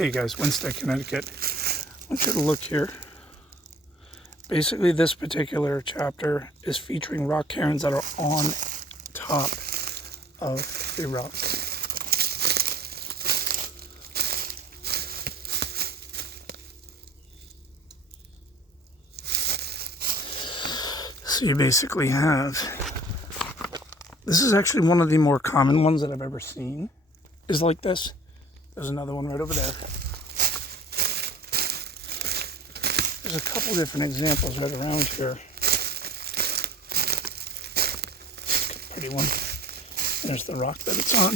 Hey guys, Winston, Connecticut. I want you to look here. Basically, this particular chapter is featuring rock cairns that are on top of the rock. So you basically have, this is actually one of the more common ones that I've ever seen, is like this. There's another one right over there. There's a couple different examples right around here. Pretty one. There's the rock that it's on.